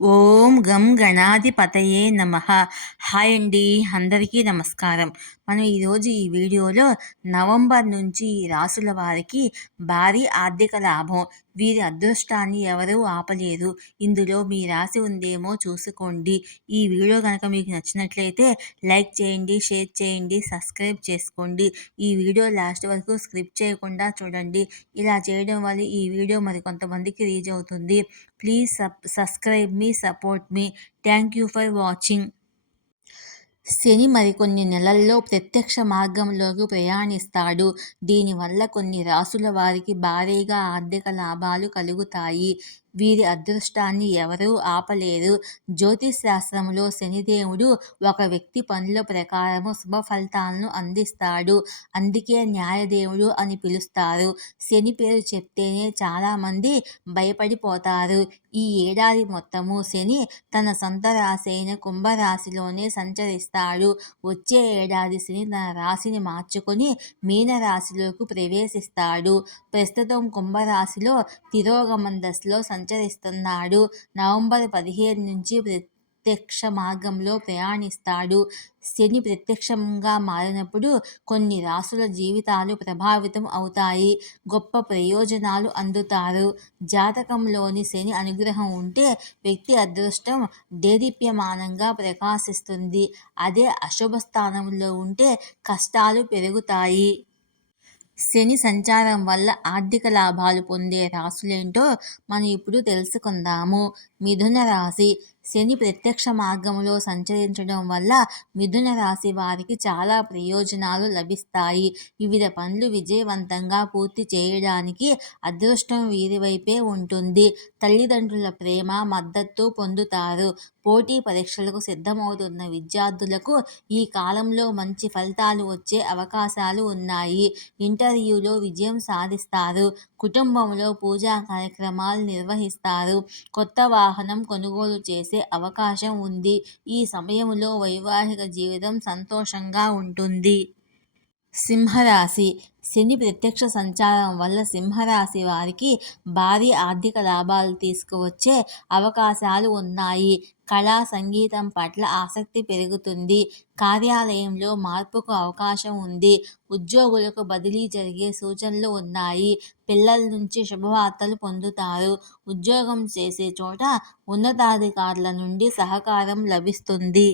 ఓం గం గణాధిపతయే నమః. హాయ్ అండి, అందరికీ నమస్కారం. మనం ఈరోజు ఈ వీడియోలో నవంబర్ నుంచి ఈ రాసుల వారికి భారీ ఆర్థిక లాభం, వీరి అదృష్టాన్ని ఎవరూ ఆపలేరు. ఇందులో మీ రాశి ఉందేమో చూసుకోండి. ఈ వీడియో కనుక మీకు నచ్చినట్లయితే లైక్ చేయండి, షేర్ చేయండి, సబ్స్క్రైబ్ చేసుకోండి. ఈ వీడియో లాస్ట్ వరకు స్క్రిప్ట్ చేయకుండా చూడండి. ఇలా చేయడం వల్ల ఈ వీడియో మరికొంతమందికి రీచ్ అవుతుంది. Please subscribe me, support me. Thank you for watching. శని మరికొన్ని నెలల్లో ప్రత్యక్ష మార్గంలోకి ప్రయాణిస్తాడు. దీనివల్ల కొన్ని రాసుల వారికి భారీగా ఆర్థిక లాభాలు కలుగుతాయి. వీరి అదృష్టాన్ని ఎవరూ ఆపలేరు. జ్యోతిష్ శాస్త్రంలో శనిదేవుడు ఒక వ్యక్తి పనుల ప్రకారము శుభ ఫలితాలను అందిస్తాడు. అందుకే న్యాయదేవుడు అని పిలుస్తారు. శని పేరు చెప్తేనే చాలామంది భయపడిపోతారు. ఈ ఏడాది మొత్తము శని తన సొంత రాశి అయిన కుంభరాశిలోనే సంచరిస్తాడు. వచ్చే ఏడాది శని తన రాశిని మార్చుకొని మీనరాశిలోకి ప్రవేశిస్తాడు. ప్రస్తుతం కుంభరాశిలో తిరోగమన దశలో సంచరిస్తున్నాడు. నవంబర్ 15 నుంచి ప్రత్యక్ష మార్గంలో ప్రయాణిస్తాడు. శని ప్రత్యక్షంగా మారినప్పుడు కొన్ని రాసుల జీవితాలు ప్రభావితం అవుతాయి. గొప్ప ప్రయోజనాలు అందుతారు. జాతకంలోని శని అనుగ్రహం ఉంటే వ్యక్తి అదృష్టం దేదీప్యమానంగా ప్రకాశిస్తుంది. అదే అశుభ స్థానంలో ఉంటే కష్టాలు పెరుగుతాయి. శని సంచారం వల్ల ఆర్థిక లాభాలు పొందే రాశులేంటో మనం ఇప్పుడు తెలుసుకుందాము. మిథున రాశి. శని ప్రత్యక్ష మార్గంలో సంచరించడం వల్ల మిథున రాశి వారికి చాలా ప్రయోజనాలు లభిస్తాయి. వివిధ పనులు విజయవంతంగా పూర్తి చేయడానికి అదృష్టం వీరి వైపే ఉంటుంది. తల్లిదండ్రుల ప్రేమ, మద్దతు పొందుతారు. పోటీ పరీక్షలకు సిద్ధమవుతున్న విద్యార్థులకు ఈ కాలంలో మంచి ఫలితాలు వచ్చే అవకాశాలు ఉన్నాయి. ఇంటర్వ్యూలో విజయం సాధిస్తారు. కుటుంబంలో పూజా కార్యక్రమాలు నిర్వహిస్తారు. కొత్త వాహనం కొనుగోలు చేసే అవకాశం ఉంది. ఈ సమయంలో వైవాహిక జీవితం సంతోషంగా ఉంటుంది. సింహరాశి. శని ప్రత్యక్ష సంచారం వల్ల సింహరాశి వారికి భారీ ఆర్థిక లాభాలు తీసుకువచ్చే అవకాశాలు ఉన్నాయి. కళా, సంగీతం పట్ల ఆసక్తి పెరుగుతుంది. కార్యాలయంలో మార్పుకు అవకాశం ఉంది. ఉద్యోగులకు బదిలీ జరిగే సూచనలు ఉన్నాయి. పిల్లల నుంచి శుభవార్తలు పొందుతారు. ఉద్యోగం చేసే చోట ఉన్నతాధికారుల నుండి సహకారం లభిస్తుంది.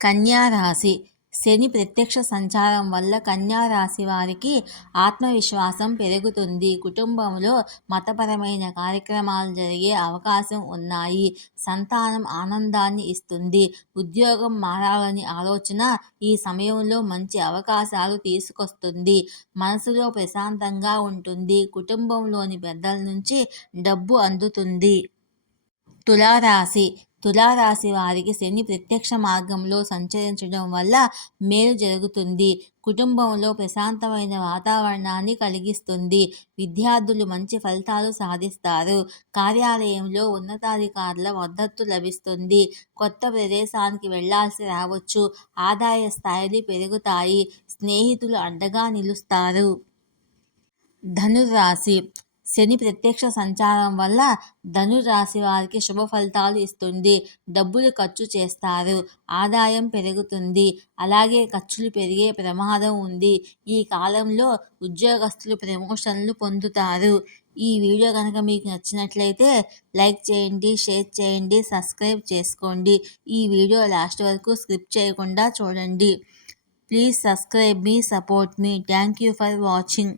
కన్యా రాశి. శని ప్రత్యక్ష సంచారం వల్ల కన్యా రాశి వారికి ఆత్మవిశ్వాసం పెరుగుతుంది. కుటుంబంలో మతపరమైన కార్యక్రమాలు జరిగే అవకాశం ఉన్నాయి. సంతానం ఆనందాన్ని ఇస్తుంది. ఉద్యోగం మారాలని ఆలోచన ఈ సమయంలో మంచి అవకాశాలు తీసుకొస్తుంది. మనసులో ప్రశాంతంగా ఉంటుంది. కుటుంబంలోని పెద్దల నుంచి డబ్బు అందుతుంది. తులారాశి. తులారాశి వారికి శని ప్రత్యక్ష మార్గంలో సంచరించడం వల్ల మేలు జరుగుతుంది. కుటుంబంలో ప్రశాంతమైన వాతావరణాన్ని కలిగిస్తుంది. విద్యార్థులు మంచి ఫలితాలు సాధిస్తారు. కార్యాలయంలో ఉన్నతాధికారుల మద్దతు లభిస్తుంది. కొత్త ప్రదేశానికి వెళ్లాల్సి రావచ్చు. ఆదాయ స్థాయిలు పెరుగుతాయి. స్నేహితులు అండగా నిలుస్తారు. ధనుర్రాశి. శని ప్రత్యక్ష సంచారం వల్ల ధనురాశి వారికి శుభ ఫలితాలు ఇస్తుంది. డబ్బులు ఖర్చు చేస్తారు. ఆదాయం పెరుగుతుంది. అలాగే ఖర్చులు పెరిగే ప్రమాదం ఉంది. ఈ కాలంలో ఉద్యోగస్తులు ప్రమోషన్లు పొందుతారు. ఈ వీడియో కనుక మీకు నచ్చినట్లయితే లైక్ చేయండి, షేర్ చేయండి, సబ్స్క్రైబ్ చేసుకోండి. ఈ వీడియో లాస్ట్ వరకు స్కిప్ చేయకుండా చూడండి. Please subscribe me, support me. Thank you for watching.